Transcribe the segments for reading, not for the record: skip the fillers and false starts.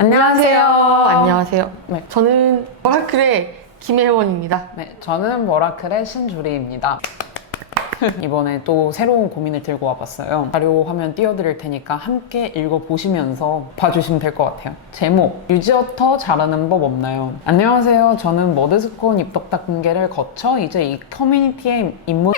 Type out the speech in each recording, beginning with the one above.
안녕하세요. 안녕하세요. 네. 저는 머라클의 김혜원입니다. 네, 저는 머라클의 신주리입니다. 이번에 또 새로운 고민을 들고 와봤어요. 자료 화면 띄워드릴 테니까 함께 읽어보시면서 봐주시면 될 것 같아요. 제목, 유지어터 잘하는 법 없나요? 안녕하세요. 저는 머드스콘 입덕 단계를 거쳐 이제 이 커뮤니티에 입문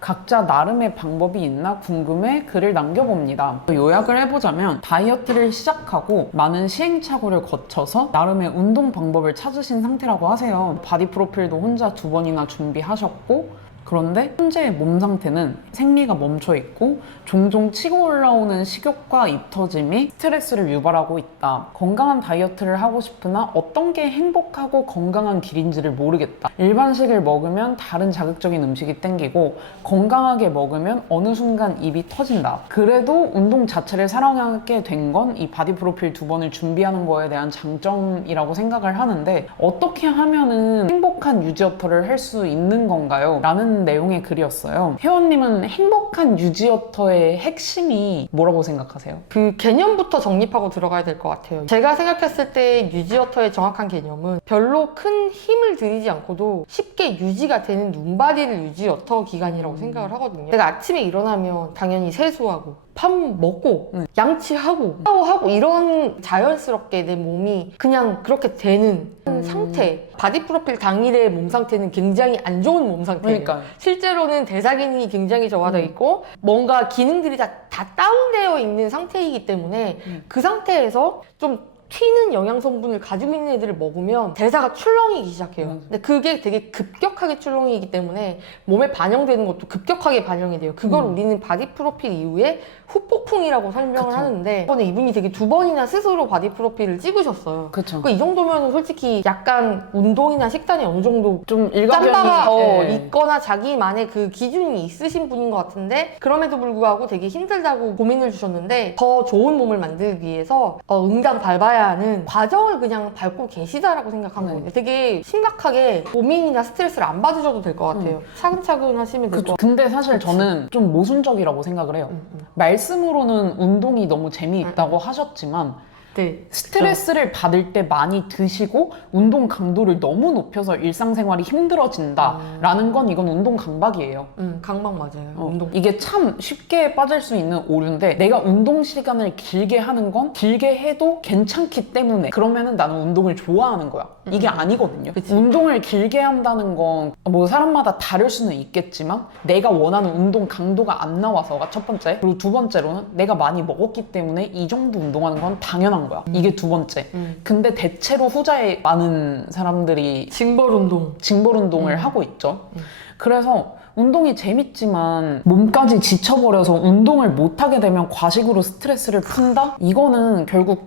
각자 나름의 방법이 있나 궁금해 글을 남겨봅니다. 요약을 해보자면 다이어트를 시작하고 많은 시행착오를 거쳐서 나름의 운동 방법을 찾으신 상태라고 하세요. 바디 프로필도 혼자 2번이나 준비하셨고, 그런데 현재의 몸 상태는 생리가 멈춰 있고 종종 치고 올라오는 식욕과 입 터짐이 스트레스를 유발하고 있다. 건강한 다이어트를 하고 싶으나 어떤 게 행복하고 건강한 길인지를 모르겠다. 일반식을 먹으면 다른 자극적인 음식이 땡기고 건강하게 먹으면 어느 순간 입이 터진다. 그래도 운동 자체를 사랑하게 된 건 이 바디 프로필 2번을 준비하는 거에 대한 장점이라고 생각을 하는데, 어떻게 하면은 행복한 유지어터를 할 수 있는 건가요? 라는 내용의 글이었어요. 회원님은 행복한 유지어터의 핵심이 뭐라고 생각하세요? 그 개념부터 정립하고 들어가야 될 것 같아요. 제가 생각했을 때 유지어터의 정확한 개념은 별로 큰 힘을 들이지 않고도 쉽게 유지가 되는 눈바디를 유지어터 기간이라고 생각을 하거든요. 내가 아침에 일어나면 당연히 세수하고 밥 먹고 양치하고 샤워하고 이런 자연스럽게 내 몸이 그냥 그렇게 되는 상태. 바디 프로필 당일의 몸 상태는 굉장히 안 좋은 몸 상태예요. 그러니까요. 실제로는 대사 기능이 굉장히 저하되어 있고 뭔가 기능들이 다 다운되어 있는 상태이기 때문에 그 상태에서 좀 튀는 영양 성분을 가지고 있는 애들을 먹으면 대사가 출렁이기 시작해요. 근데 그게 되게 급격하게 출렁이기 때문에 몸에 반영되는 것도 급격하게 반영이 돼요. 그걸 우리는 바디 프로필 이후에 후폭풍이라고 설명을 하는데, 이번에 이분이 되게 2번이나 스스로 바디 프로필을 찍으셨어요. 그쵸. 이 정도면 솔직히 약간 운동이나 식단이 어느 정도 좀 짬바가 예. 있거나 자기만의 그 기준이 있으신 분인 것 같은데, 그럼에도 불구하고 되게 힘들다고 고민을 주셨는데, 더 좋은 몸을 만들기 위해서 응당 밟아야 하는 과정을 그냥 밟고 계시다라고 생각한 거예요. 되게 심각하게 고민이나 스트레스를 안 받으셔도 될 것 같아요. 차근차근 하시면 될 것 같아요. 근데 사실 저는 좀 모순적이라고 생각을 해요. 말씀으로는 운동이 너무 재미있다고 하셨지만 네. 스트레스를 받을 때 많이 드시고 운동 강도를 너무 높여서 일상생활이 힘들어진다라는 건 이건 운동 강박이에요. 강박 맞아요. 운동. 이게 참 쉽게 빠질 수 있는 오류인데, 내가 운동 시간을 길게 하는 건 길게 해도 괜찮기 때문에 그러면은 나는 운동을 좋아하는 거야. 이게 아니거든요. 그치. 운동을 길게 한다는 건 뭐 사람마다 다를 수는 있겠지만 내가 원하는 운동 강도가 안 나와서가 첫 번째, 그리고 두 번째로는 내가 많이 먹었기 때문에 이 정도 운동하는 건 당연한 거야. 이게 두 번째. 근데 대체로 후자에 많은 사람들이 징벌 운동. 징벌 운동을 하고 있죠. 그래서 운동이 재밌지만 몸까지 지쳐버려서 운동을 못하게 되면 과식으로 스트레스를 푼다? 이거는 결국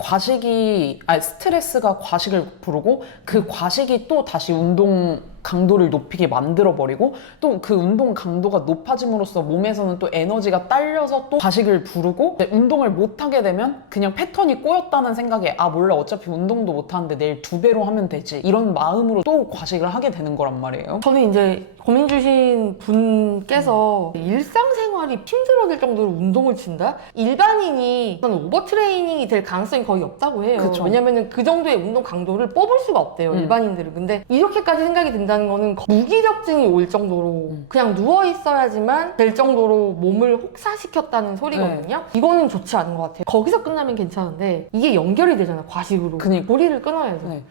스트레스가 과식을 부르고 그 과식이 또 다시 운동 강도를 높이게 만들어버리고, 또 그 운동 강도가 높아짐으로써 몸에서는 또 에너지가 딸려서 또 과식을 부르고, 운동을 못하게 되면 그냥 패턴이 꼬였다는 생각에 몰라 어차피 운동도 못하는데 내일 2배로 하면 되지, 이런 마음으로 또 과식을 하게 되는 거란 말이에요. 저는 이제 고민 주신 분께서 일상생활이 힘들어질 정도로 운동을 친다? 일반인이 저는 오버트레이닝이 될 가능성이 거의 없다고 해요. 그쵸. 왜냐면은 그 정도의 운동 강도를 뽑을 수가 없대요, 일반인들은. 근데 이렇게까지 생각이 든다는 거는 무기력증이 올 정도로 그냥 누워 있어야지만 될 정도로 몸을 혹사시켰다는 소리거든요. 이거는 좋지 않은 것 같아요. 거기서 끝나면 괜찮은데 이게 연결이 되잖아, 과식으로. 그니까. 고리를 끊어야죠. 네.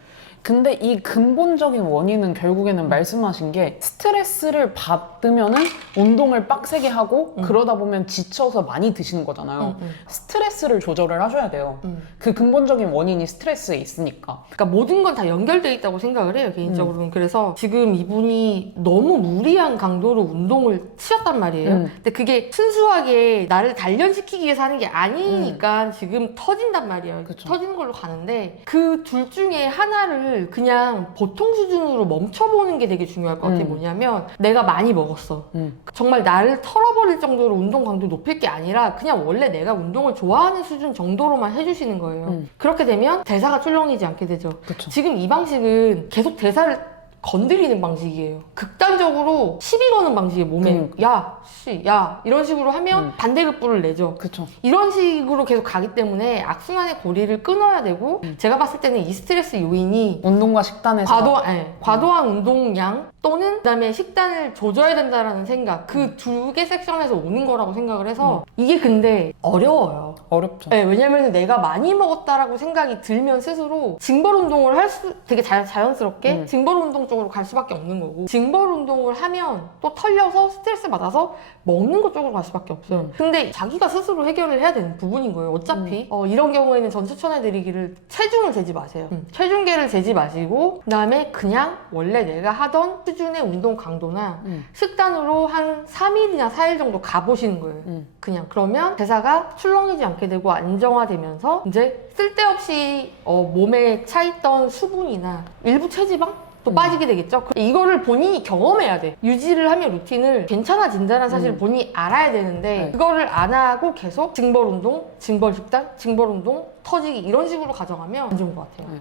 근데 이 근본적인 원인은 결국에는 말씀하신 게, 스트레스를 받으면은 운동을 빡세게 하고 그러다 보면 지쳐서 많이 드시는 거잖아요. 스트레스를 조절을 하셔야 돼요. 그 근본적인 원인이 스트레스에 있으니까. 그러니까 모든 건 다 연결돼 있다고 생각을 해요, 개인적으로는. 그래서 지금 이분이 너무 무리한 강도로 운동을 치셨단 말이에요. 근데 그게 순수하게 나를 단련시키기 위해서 하는 게 아니니까 지금 터진단 말이에요. 그쵸. 터지는 걸로 가는데 그 둘 중에 하나를 그냥 보통 수준으로 멈춰보는 게 되게 중요할 것 같아요. 뭐냐면 내가 많이 먹었어. 정말 나를 털어버릴 정도로 운동 강도 높일 게 아니라 그냥 원래 내가 운동을 좋아하는 수준 정도로만 해주시는 거예요. 그렇게 되면 대사가 출렁이지 않게 되죠. 그쵸. 지금 이 방식은 계속 대사를 건드리는 방식이에요. 극단적으로 시비 거는 방식이에요. 몸에 야, 씨, 야 이런 식으로 하면 반대급부를 내죠. 그쵸. 이런 식으로 계속 가기 때문에 악순환의 고리를 끊어야 되고 제가 봤을 때는 이 스트레스 요인이 운동과 식단에서 과도한 운동량 또는 그다음에 식단을 조져야 된다라는 생각 그 두 개 섹션에서 오는 거라고 생각을 해서 이게 근데 어려워요. 어렵죠. 네, 왜냐면 내가 많이 먹었다라고 생각이 들면 스스로 징벌 운동을 할 수 되게 자연스럽게 징벌 운동 쪽으로 갈 수밖에 없는 거고 징벌 운동을 하면 또 털려서 스트레스 받아서 먹는 것 쪽으로 갈 수밖에 없어요. 근데 자기가 스스로 해결을 해야 되는 부분인 거예요. 어차피 이런 경우에는 전 추천해드리기를 체중을 재지 마세요. 체중계를 재지 마시고 그다음에 그냥 원래 내가 하던 수준의 운동 강도나 식단으로 한 3일이나 4일 정도 가보시는 거예요. 그냥 그러면 대사가 출렁이지 않게 되고 안정화되면서 이제 쓸데없이 몸에 차있던 수분이나 일부 체지방 또 빠지게 되겠죠. 이거를 본인이 경험해야 돼. 유지를 하면 루틴을 괜찮아진다는 사실을 본인이 알아야 되는데 그거를 안 하고 계속 징벌 운동, 징벌 식단, 징벌 운동, 터지기 이런 식으로 가져가면 안 좋은 것 같아요.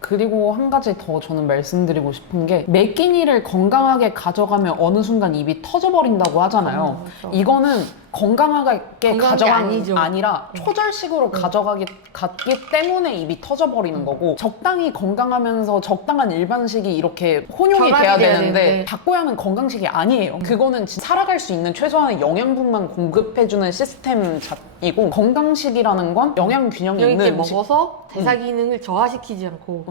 그리고 한 가지 더 저는 말씀드리고 싶은 게 매 끼니를 건강하게 가져가면 어느 순간 입이 터져버린다고 하잖아요. 그렇죠. 이거는 건강하게 가져가는 게 아니죠. 아니라 초절식으로 갔기 때문에 입이 터져버리는 거고 적당히 건강하면서 적당한 일반식이 이렇게 혼용이 돼야 되는데 닭고야는 건강식이 아니에요. 그거는 진짜 살아갈 수 있는 최소한의 영양분만 공급해주는 시스템이고 건강식이라는 건 영양 균형이 있는 음식. 먹어서 대사 기능을 저하시키지 않고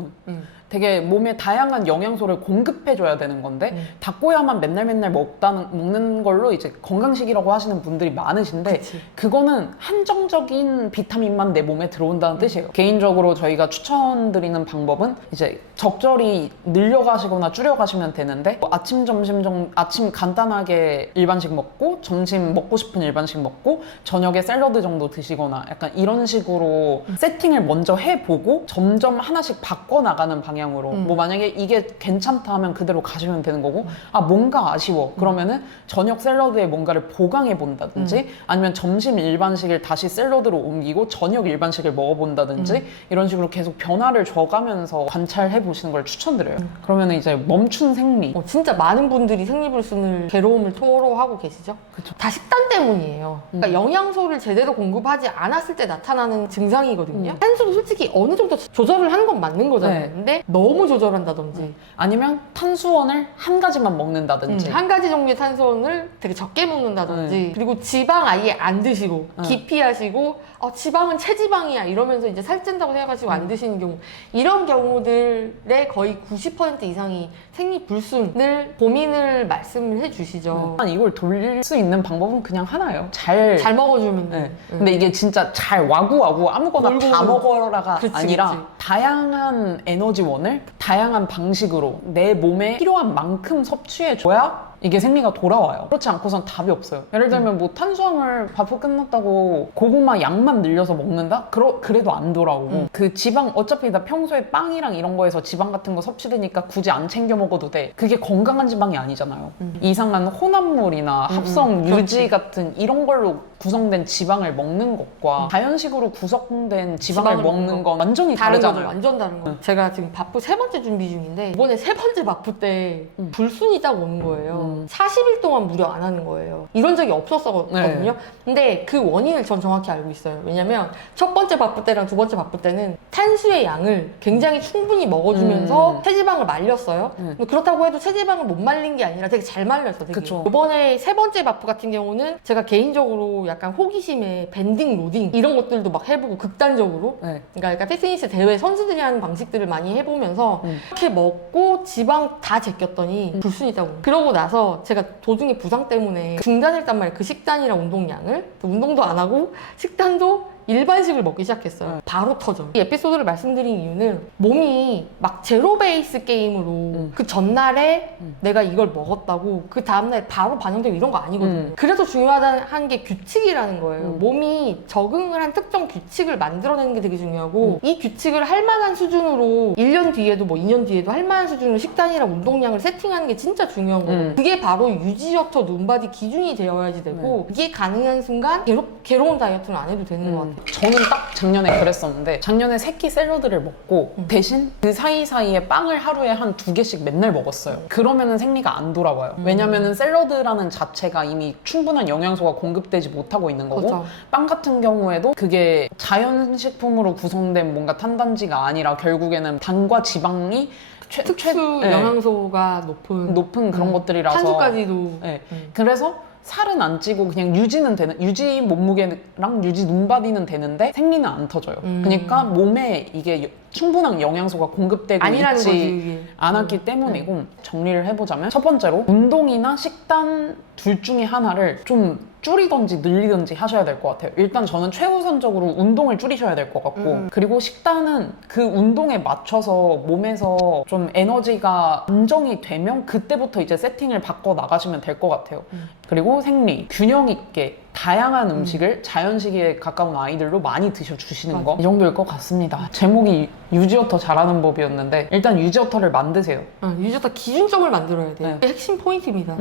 되게 몸에 다양한 영양소를 공급해줘야 되는 건데 닭고야만 맨날 먹는 걸로 이제 건강식이라고 하시는 분들이 많으신데 그거는 한정적인 비타민만 내 몸에 들어온다는 뜻이에요. 개인적으로 저희가 추천드리는 방법은 이제 적절히 늘려가시거나 줄여가시면 되는데 아침, 점심 아침 간단하게 일반식 먹고 점심 먹고 싶은 일반식 먹고 저녁에 샐러드 정도 드시거나 약간 이런 식으로 세팅을 먼저 해보고 점점 하나씩 바꿔나가는 방향으로 뭐 만약에 이게 괜찮다 하면 그대로 가시면 되는 거고 아 뭔가 아쉬워 그러면은 저녁 샐러드에 뭔가를 보강해 본다든지 아니면 점심 일반식을 다시 샐러드로 옮기고 저녁 일반식을 먹어본다든지 이런 식으로 계속 변화를 줘가면서 관찰해 보시는 걸 추천드려요. 그러면은 이제 멈춘 생리 진짜 많은 분들이 생리불순을 괴로움을 토로하고 계시죠? 그쵸. 다 식단 때문이에요. 그러니까 영양소를 제대로 공급하지 않았을 때 나타나는 증상이거든요. 탄수도 솔직히 어느 정도 조절을 하는 건 맞는 거잖아요. 네. 근데 너무 조절한다든지 아니면 탄수원을 한 가지만 먹는다든지 한 가지 종류의 탄수원을 되게 적게 먹는다든지 그리고 지방 아예 안 드시고 기피하시고 지방은 체지방이야 이러면서 이제 살찐다고 생각하시고 안 드시는 경우 이런 경우들의 거의 90% 이상이 생리불순을 고민을 말씀을 해주시죠. 이걸 돌릴 수 있는 방법은 그냥 하나예요. 잘 먹어주면 네. 근데 이게 진짜 잘 와구와구 아무거나 다 먹어라가 아니라 다양한 에너지원을 다양한 방식으로 내 몸에 필요한 만큼 섭취해줘야 이게 생리가 돌아와요. 그렇지 않고선 답이 없어요. 예를 들면 뭐 탄수화물 밥이 끝났다고 고구마 양만 늘려서 먹는다? 그래도 안 돌아오고 그 지방 어차피 나 평소에 빵이랑 이런 거에서 지방 같은 거 섭취되니까 굳이 안 챙겨 먹어도 돼. 그게 건강한 지방이 아니잖아요. 이상한 혼합물이나 합성 유지 같은 이런 걸로 구성된 지방을 먹는 것과 자연식으로 구성된 지방을 먹는 건 완전히 다른 다르잖아요. 거죠. 완전 다른 거. 제가 지금 바프 3번째 준비 중인데 이번에 3번째 바프 때 불순이 딱 오는 거예요. 40일 동안 무려 안 하는 거예요. 이런 적이 없었거든요. 근데 그 원인을 전 정확히 알고 있어요. 왜냐면 첫 번째 바프 때랑 두 번째 바프 때는 탄수의 양을 굉장히 충분히 먹어주면서 체지방을 말렸어요. 그렇다고 해도 체지방을 못 말린 게 아니라 되게 잘 말렸어. 되게. 그쵸. 이번에 세 번째 바프 같은 경우는 제가 개인적으로 약간 호기심에 밴딩, 로딩 이런 것들도 막 해보고 극단적으로 그러니까 피트니스 대회 선수들이 하는 방식들을 많이 해보면서 이렇게 먹고 지방 다 제꼈더니 불순이 있다고. 그러고 나서 제가 도중에 부상 때문에 중단했단 말이에요. 그 식단이랑 운동량을. 운동도 안 하고 식단도 일반식을 먹기 시작했어요. 바로 터져. 이 에피소드를 말씀드린 이유는 몸이 막 제로 베이스 게임으로 그 전날에 내가 이걸 먹었다고 그 다음날 바로 반영되고 이런 거 아니거든요. 그래서 중요하다는 게 규칙이라는 거예요. 몸이 적응을 한 특정 규칙을 만들어내는 게 되게 중요하고 이 규칙을 할 만한 수준으로 1년 뒤에도 뭐 2년 뒤에도 할 만한 수준으로 식단이랑 운동량을 세팅하는 게 진짜 중요한 거예요. 그게 바로 유지어터 눈바디 기준이 되어야지 되고 그게 가능한 순간 괴로운 다이어트는 안 해도 되는 것 같아요. 저는 딱 작년에 그랬었는데 작년에 새끼 샐러드를 먹고 대신 그 사이사이에 빵을 하루에 한 2개씩 맨날 먹었어요. 그러면은 생리가 안 돌아와요. 왜냐면은 샐러드라는 자체가 이미 충분한 영양소가 공급되지 못하고 있는 거고 그렇죠. 빵 같은 경우에도 그게 자연식품으로 구성된 뭔가 탄단지가 아니라 결국에는 당과 지방이 특수 네. 영양소가 높은 그런 것들이라서 탄수까지도 네. 그래서 살은 안 찌고 그냥 유지는 되는 유지 몸무게랑 유지 눈바디는 되는데 생리는 안 터져요. 그러니까 몸에 이게 충분한 영양소가 공급되고 아니라는 있지 거지 이게. 않았기 때문이고 정리를 해보자면 첫 번째로 운동이나 식단 둘 중에 하나를 좀 줄이든지 늘리든지 하셔야 될 것 같아요. 일단 저는 최우선적으로 운동을 줄이셔야 될 것 같고 그리고 식단은 그 운동에 맞춰서 몸에서 좀 에너지가 안정이 되면 그때부터 이제 세팅을 바꿔 나가시면 될 것 같아요. 그리고 생리, 균형 있게 다양한 음식을 자연식에 가까운 아이들로 많이 드셔주시는 거 이 정도일 것 같습니다. 제목이 유지어터 잘하는 법이었는데 일단 유지어터를 만드세요. 유지어터 기준점을 만들어야 돼요. 네. 그게 핵심 포인트입니다.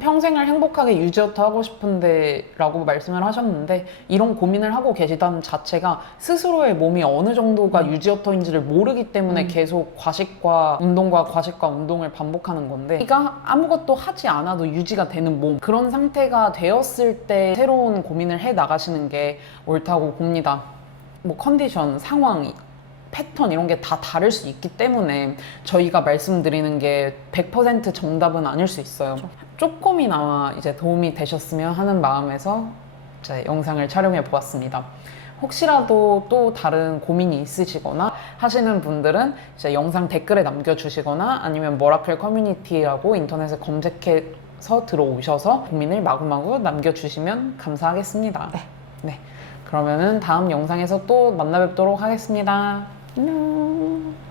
평생을 행복하게 유지어터 하고 싶은데 라고 말씀을 하셨는데 이런 고민을 하고 계시다는 자체가 스스로의 몸이 어느 정도가 유지어터인지를 모르기 때문에 계속 과식과 운동을 반복하는 건데 우리가 아무것도 하지 않아도 유지가 되는 몸 그런 상태가 되었을 때 새로운 고민을 해 나가시는 게 옳다고 봅니다. 뭐 컨디션, 상황, 패턴 이런 게 다 다를 수 있기 때문에 저희가 말씀드리는 게 100% 정답은 아닐 수 있어요. 조금이나마 이제 도움이 되셨으면 하는 마음에서 이제 영상을 촬영해 보았습니다. 혹시라도 또 다른 고민이 있으시거나 하시는 분들은 이제 영상 댓글에 남겨주시거나 아니면 머라클 커뮤니티라고 인터넷에 검색해서 들어오셔서 고민을 마구마구 남겨주시면 감사하겠습니다. 네. 그러면은 다음 영상에서 또 만나 뵙도록 하겠습니다. 안녕.